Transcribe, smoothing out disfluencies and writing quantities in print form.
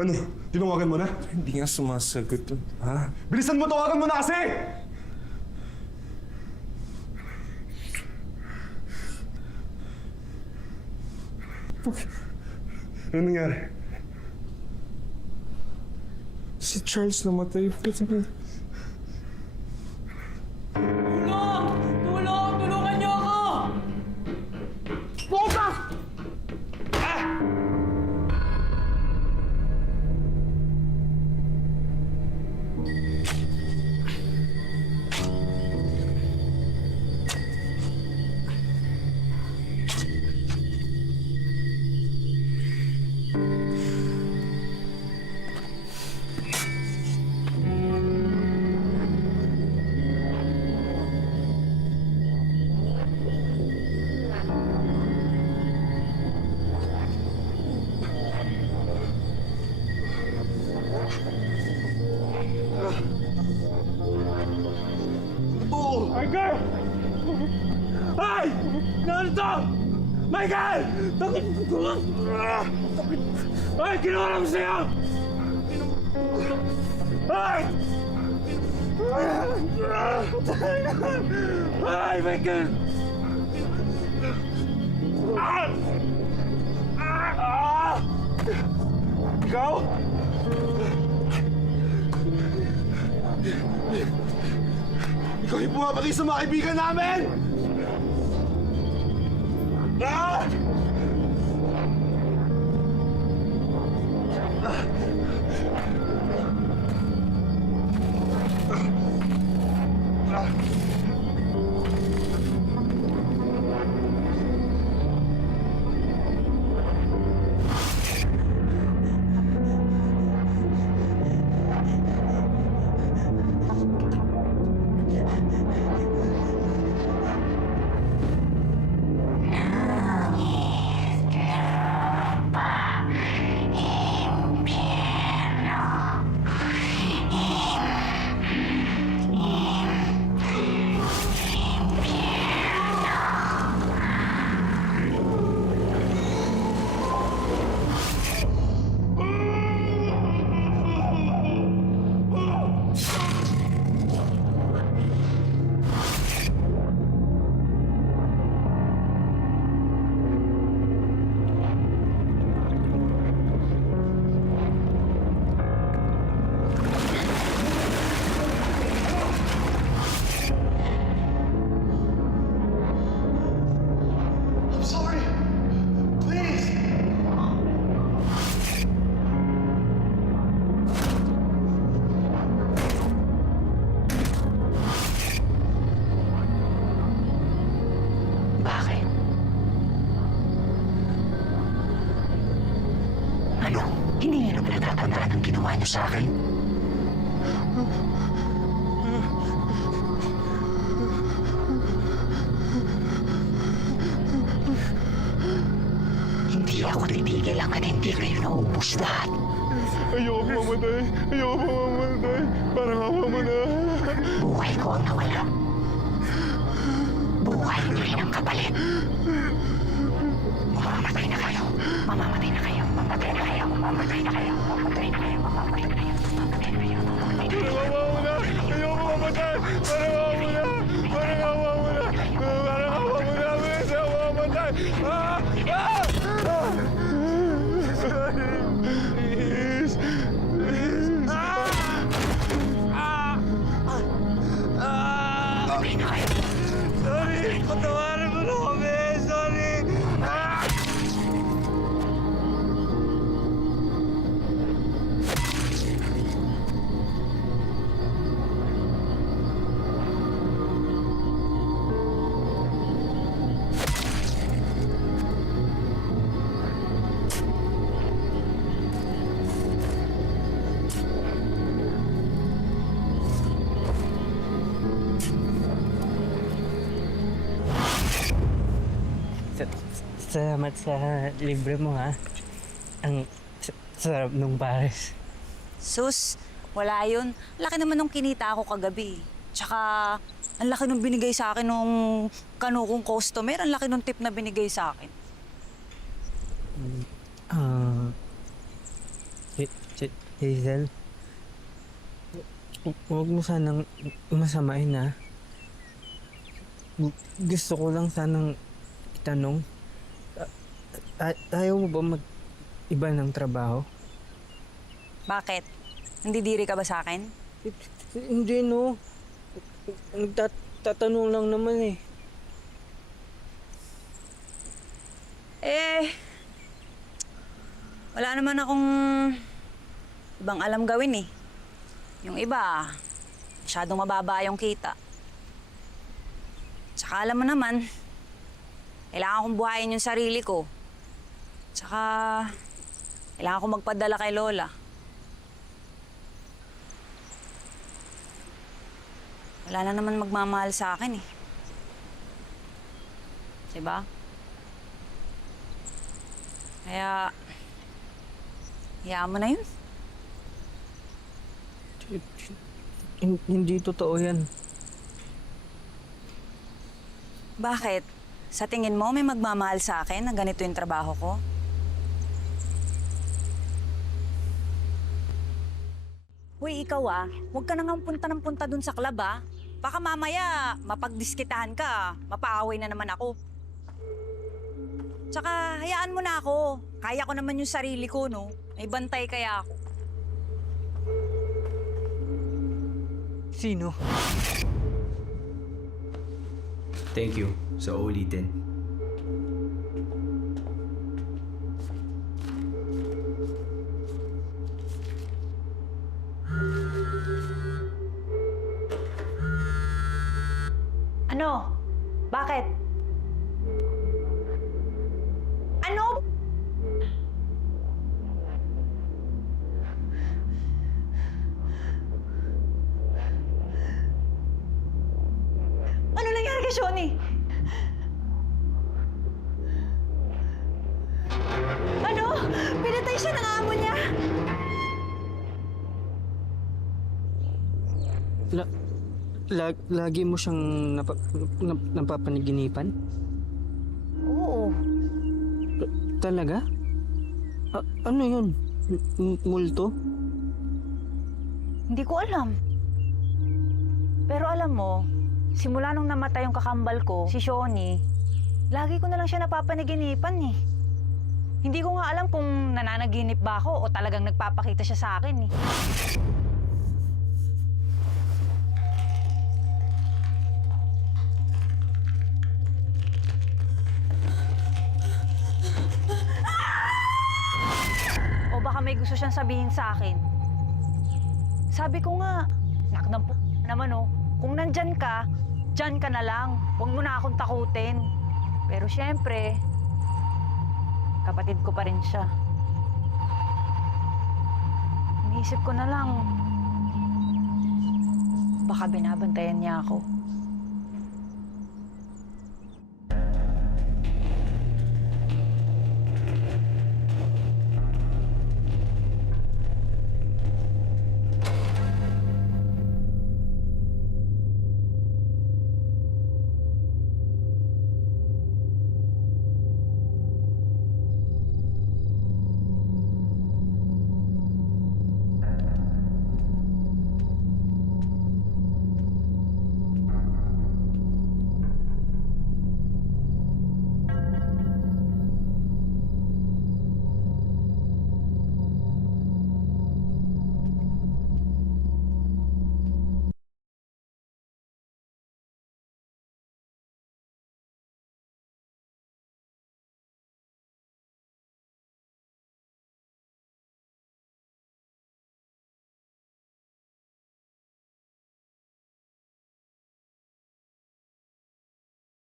Ano? Tinawagan mo na? Hindi nga sumasagot. Ha? Bilisan mo, tawagan mo na kasi! Ano nangyari? Si Charles namatay. Tulong! Tulong! Tulungan niyo ako! Puta! Michael! Ay! Ano to? Michael! Bakit? Ay! Ginawa lang sa'yo! Ay! Ay! Michael! Ikaw? Ikaw yung pumapatay sa mga kaibigan namin! Ah! Hindi niyo na ba natatandaan ang ginawa niyo sa akin? Hindi ako titigil hanggat hindi kayo naubos lahat. Ayoko mamatay. Ayoko mamatay. Parang awa mo na. Buhay ko ang nawala. Buhay niyo rin ang kapalit. Mamamatay na kayo. Mamamatay na kayo. Mamamatay na kayo. Mamamatay na kayo. Mamamatay na kayo. Mamamatay na kayo. Mamamatay na kayo. Mamamatay na kayo. Parang awa mo na. Ayoko mamatay. Parang awa mo na. Parang awa mo na. Parang awa mo na. Bilis ako mamatay. Please. Please. Mamamatay na kayo. Sorry. Patawarin mo na kami. Sorry. Salamat sa libre mo, ha? Ang sarap nung pares. Sus, wala yun. Laki naman nung kinita ako kagabi. Tsaka, ang laki nung binigay sa akin nung kanukong customer. Ang laki nung tip na binigay sa akin. Hazel, huwag mo sanang masamain ha. Gusto ko lang sanang itanong, ayaw mo ba mag-iba ng trabaho? Bakit? Nandidiri ka ba sa akin? Hindi no. Tatanong lang naman eh. Wala naman akong ibang alam gawin eh. Yung iba, masyadong mababa yung kita. Tsaka alam mo naman, kailangan kong buhayin yung sarili ko. Tsaka, kailangan kong magpadala kay Lola. Wala na naman magmamahal sa akin eh. Diba? Kaya, hayaan mo na yun. Hindi totoo yan. Bakit? Sa tingin mo may magmamahal sa akin na ganito yung trabaho ko? Uy, ikaw huwag ka nang punta ng punta dun sa club Baka mamaya mapagdiskitahan ka, mapaaway na naman ako. Tsaka hayaan mo na ako. Kaya ko naman yung sarili ko, no? May bantay kaya ako. Sino? Thank you sa ulitin. Ano? Bakit? Ano? Ano nangyari kay Shoni? Ano? Pinatay siya ng amo niya? Lagi mo siyang napapaniginipan? Oo. Talaga? Ano yun? Multo? Hindi ko alam. Pero alam mo, simula nung namatay yung kakambal ko, si Shoni, lagi ko na lang siya napapanaginipan eh. Hindi ko nga alam kung nananaginip ba ako o talagang nagpapakita siya sa akin eh. O baka may gusto siyang sabihin sa akin. Sabi ko nga, nakdampo naman kung nandyan ka, dyan ka na lang. Huwag mo na akong takutin. Pero siyempre, kapatid ko pa rin siya. Iniisip ko na lang, baka binabantayan niya ako.